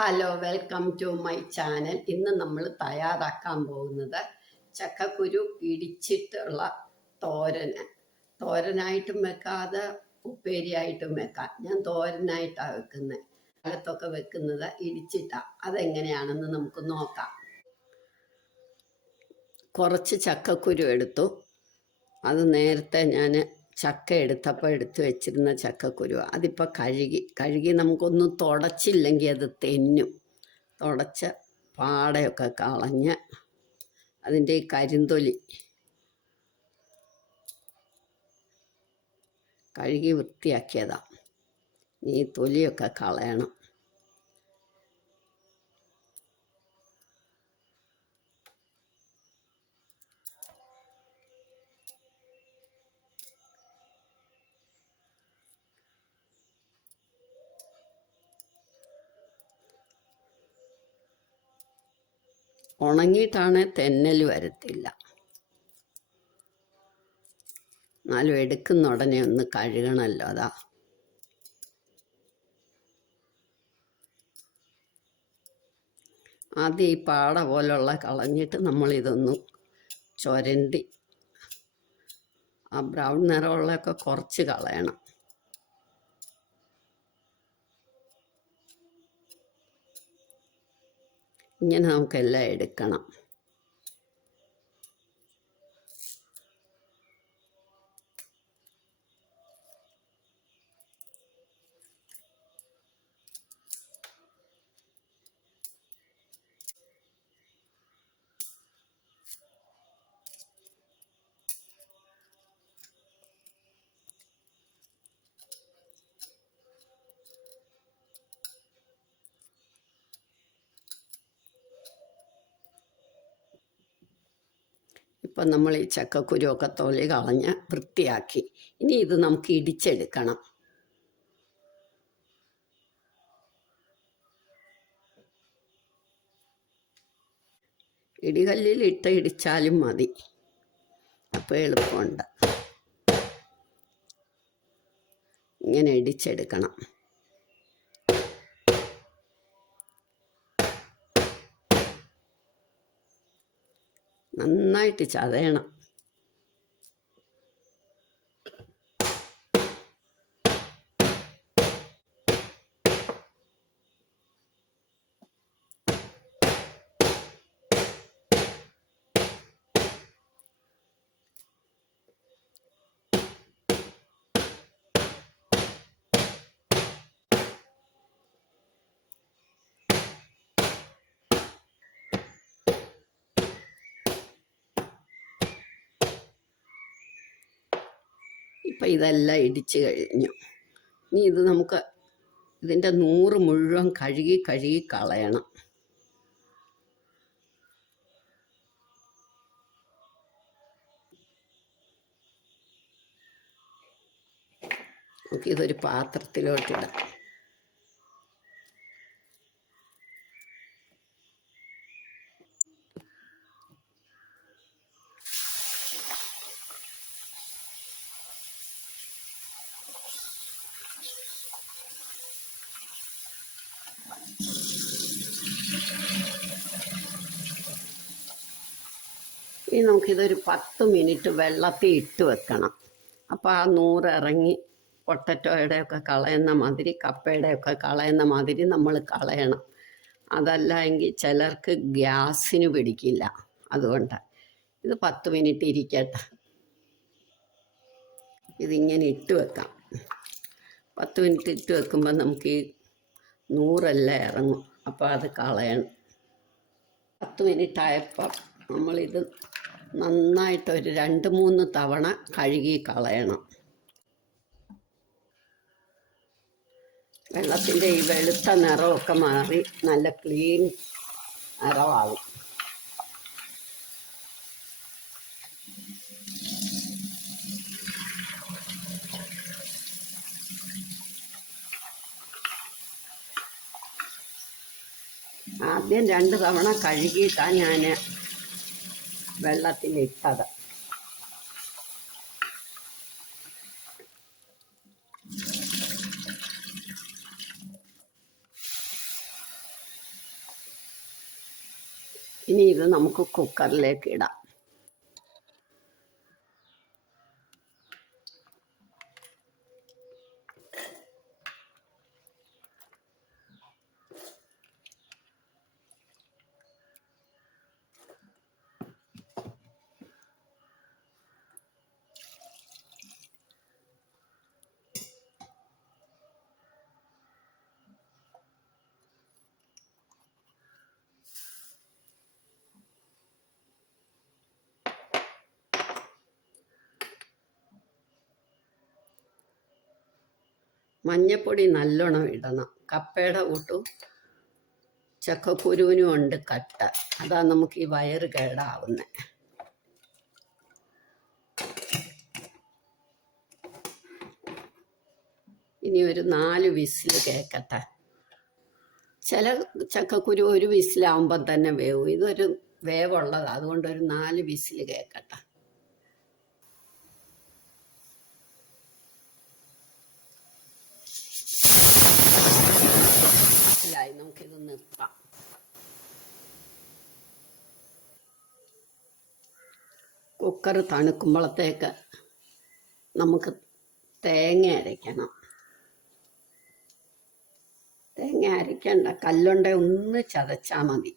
Hello, welcome to my channel. ഇന്ന് നമ്മൾ തയ്യാറാക്കാൻ പോകുന്നത് ചക്കക്കുരു ഇടിച്ചിട്ടുള്ള തോരനായിട്ടും വെക്കാതെ ഉപ്പേരിയായിട്ടും വെക്കാം. ഞാൻ തോരനായിട്ടാണ് വെക്കുന്നത്. കാലത്തൊക്കെ വെക്കുന്നത് ഇടിച്ചിട്ടാണ്. അതെങ്ങനെയാണെന്ന് നമുക്ക് നോക്കാം. കുറച്ച് ചക്കക്കുരു എടുത്തു. അത് നേരത്തെ ഞാൻ ചക്ക എടുത്തപ്പോൾ എടുത്ത് വെച്ചിരുന്ന ചക്കക്കുരു. അതിപ്പോൾ കഴുകി നമുക്കൊന്ന് തുടച്ചില്ലെങ്കിൽ അത് തെന്നും. തുടച്ച പാടയൊക്കെ കളഞ്ഞ് അതിൻ്റെ ഈ കരിന്തൊലി കഴുകി വൃത്തിയാക്കിയതാണ്. ഈ തൊലിയൊക്കെ കളയണം. ഉണങ്ങിയിട്ടാണ് തെന്നൽ വരത്തില്ല. എന്നാലും എടുക്കുന്ന ഉടനെ ഒന്ന് കഴുകണമല്ലോ. അതാ ആദ്യം ഈ പാട പോലുള്ള കളഞ്ഞിട്ട് നമ്മളിതൊന്ന് ചുരണ്ടി ആ ബ്രൗൺ നിറമുള്ളതൊക്കെ കുറച്ച് കളയണം. ഇങ്ങനെ നമുക്കെല്ലാം എടുക്കണം. ഇപ്പം നമ്മൾ ഈ ചക്കക്കുരുവൊക്കെ തൊലി കളഞ്ഞ് വൃത്തിയാക്കി. ഇനി ഇത് നമുക്ക് ഇടിച്ചെടുക്കണം. ഇടികല്ലിൽ ഇടിച്ചാലും മതി, അപ്പോൾ എളുപ്പമുണ്ട്. ഇങ്ങനെ ഇടിച്ചെടുക്കണം. നന്നായിട്ട് ചതയണം. ഇപ്പം ഇതെല്ലാം ഇടിച്ച് കഴിഞ്ഞു. ഇനി ഇത് നമുക്ക് ഇതിൻ്റെ നൂറ് മുഴുവൻ കഴുകി കളയണം. നമുക്കിതൊരു പാത്രത്തിലോട്ടിടാം. ഇനി നമുക്കിതൊരു 10 മിനിറ്റ് വെള്ളത്തിൽ ഇട്ട് വെക്കണം. അപ്പോൾ ആ നൂറ് ഇറങ്ങി പൊട്ടറ്റോയുടെയൊക്കെ കളയുന്ന മാതിരി, കപ്പയുടെയൊക്കെ കളയുന്ന മാതിരി നമ്മൾ കളയണം. അതല്ല എങ്കിൽ ചിലർക്ക് ഗ്യാസിന് പിടിക്കില്ല. അതുകൊണ്ട് ഇത് 10 മിനിറ്റ് ഇരിക്കട്ടെ. ഇതിങ്ങനെ ഇട്ട് വെക്കാം. 10 മിനിറ്റ് ഇട്ട് വെക്കുമ്പോൾ നമുക്ക് ഈ നൂറെല്ലാം ഇറങ്ങും. അപ്പോൾ അത് കളയണം. 10 മിനിറ്റ് ആയപ്പോൾ നമ്മളിത് നന്നായിട്ടൊരു 2-3 തവണ കഴുകി കളയണം. വെള്ളത്തിൻ്റെ ഈ വെളുത്ത നിറമൊക്കെ മാറി നല്ല ക്ലീൻ നിറമാകും. ആദ്യം 2 തവണ കഴുകിയിട്ടാണ് ഞാൻ വെള്ളത്തിലിട്ടത്. ഇനി ഇത് നമുക്ക് കുക്കറിലേക്ക് ഇടാം. മഞ്ഞപ്പൊടി നല്ലോണം ഇടണം. കപ്പയുടെ കൂട്ടും ചക്കക്കുരുവിനും ഉണ്ട് കട്ട. അതാ നമുക്ക് ഈ വയറ് കേടാവുന്നത്. ഇനി ഒരു 4 വിസിൽ കേൾക്കട്ടെ. ചില ചക്കക്കുരു ഒരു വിസിലാവുമ്പം തന്നെ വേവും. ഇതൊരു വേവുള്ളതാണ്, അതുകൊണ്ടൊരു 4 വിസിൽ കേൾക്കട്ടെ. നമുക്കിത് നിർത്താം. കുക്കർ തണുക്കുമ്പോഴത്തേക്ക് നമുക്ക് തേങ്ങ അരയ്ക്കണം. തേങ്ങ അരയ്ക്കണ്ട, കല്ലുണ്ട ഒന്ന് ചതച്ചാൽ മതി.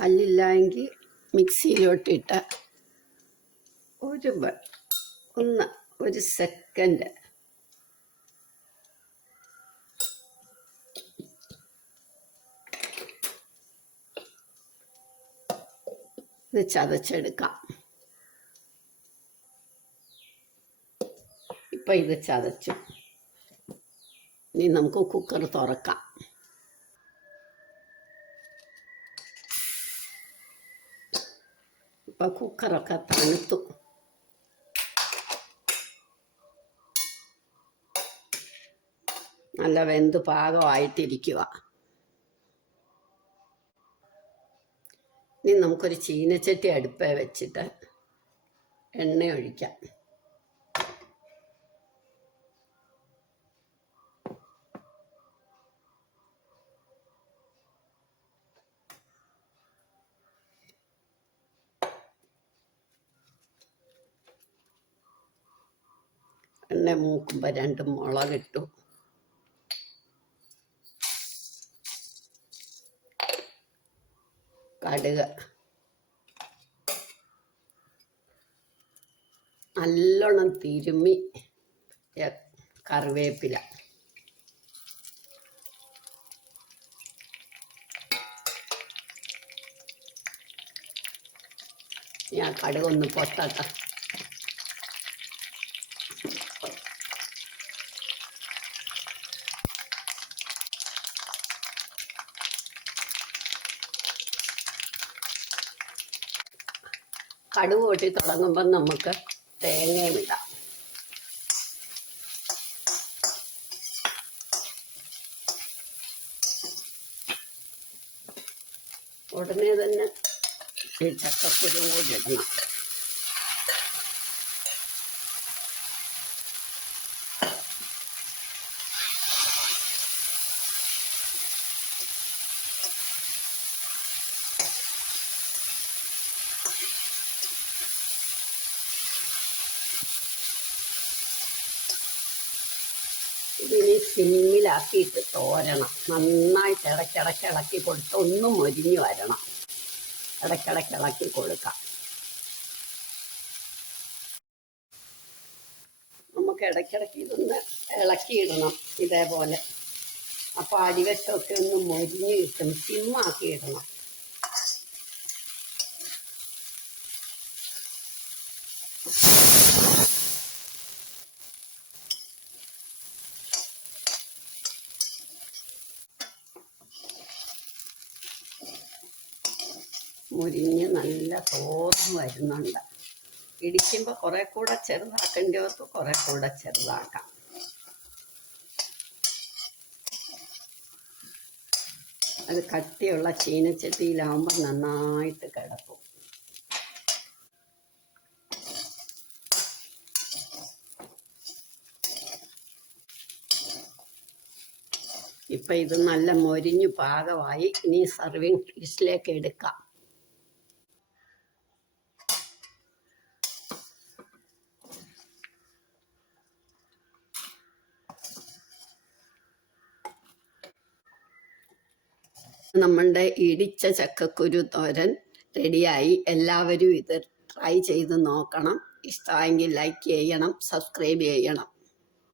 കല്ലില്ലെങ്കിൽ മിക്സിയിലോട്ടിട്ട് ഒരു സെക്കൻഡ് ഇത് ചതച്ചെടുക്കാം. ഇപ്പം ഇത് ചതച്ചു. ഇനി നമുക്ക് കുക്കർ തുറക്കാം. ഇപ്പം കുക്കറൊക്കെ തണുത്തു. നല്ല വെന്ത് പാകമായിട്ടിരിക്കുക. ഇനി നമുക്കൊരു ചീനച്ചട്ടി അടുപ്പേ വെച്ചിട്ട് എണ്ണ ഒഴിക്കാം. എണ്ണ മൂക്കുമ്പോൾ 2 മുളകിട്ടു. കടുക്, നല്ലോണം തിരുമ്മി കറിവേപ്പില, ഞാൻ കടുകൊന്ന് പൊട്ടട്ടെ. കടുക് പൊട്ടി തുടങ്ങുമ്പം നമുക്ക് തേങ്ങയും ഇടാം. ഉടനെ തന്നെ ഈ ചക്കക്കുരു കൂടി ഇടണം. ഇതിനി സിമ്മിലാക്കിയിട്ട് തോരണം. നന്നായിട്ട് ഇടയ്ക്കിടയ്ക്ക് കൊടുത്ത് ഒന്നും മൊരിഞ്ഞു വരണം. ഇടയ്ക്കിടയ്ക്ക് ഇളക്കി കൊടുക്കാം. നമുക്ക് ഇടയ്ക്കിടയ്ക്ക് ഇതൊന്ന് ഇളക്കിയിടണം ഇതേപോലെ. അപ്പോൾ അടിവശമൊക്കെ ഒന്ന് മൊരിഞ്ഞ് കിട്ടും. സിമ്മാക്കി ഇടണം. മുരിഞ്ഞ് നല്ല തോർന്ന് വരുന്നുണ്ട്. ഇടിക്കുമ്പോൾ കുറെ കൂടെ ചെറുതാക്കേണ്ടവർക്ക് കുറെ കൂടെ ചെറുതാക്കാം. അത് കട്ടിയുള്ള ചീനച്ചട്ടിയിലാവുമ്പോൾ നന്നായിട്ട് കിടക്കും. ഇപ്പം ഇത് നല്ല മൊരിഞ്ഞു പാകമായി. ഇനി സർവിങ് ഡിഷിലേക്ക് എടുക്കാം. നമ്മളുടെ ഇടിച്ച ചക്കക്കുരു തോരൻ റെഡിയായി. എല്ലാവരും ഇത് ട്രൈ ചെയ്ത് നോക്കണം. ഇഷ്ടമായെങ്കിൽ ലൈക്ക് ചെയ്യണം, സബ്സ്ക്രൈബ് ചെയ്യണം.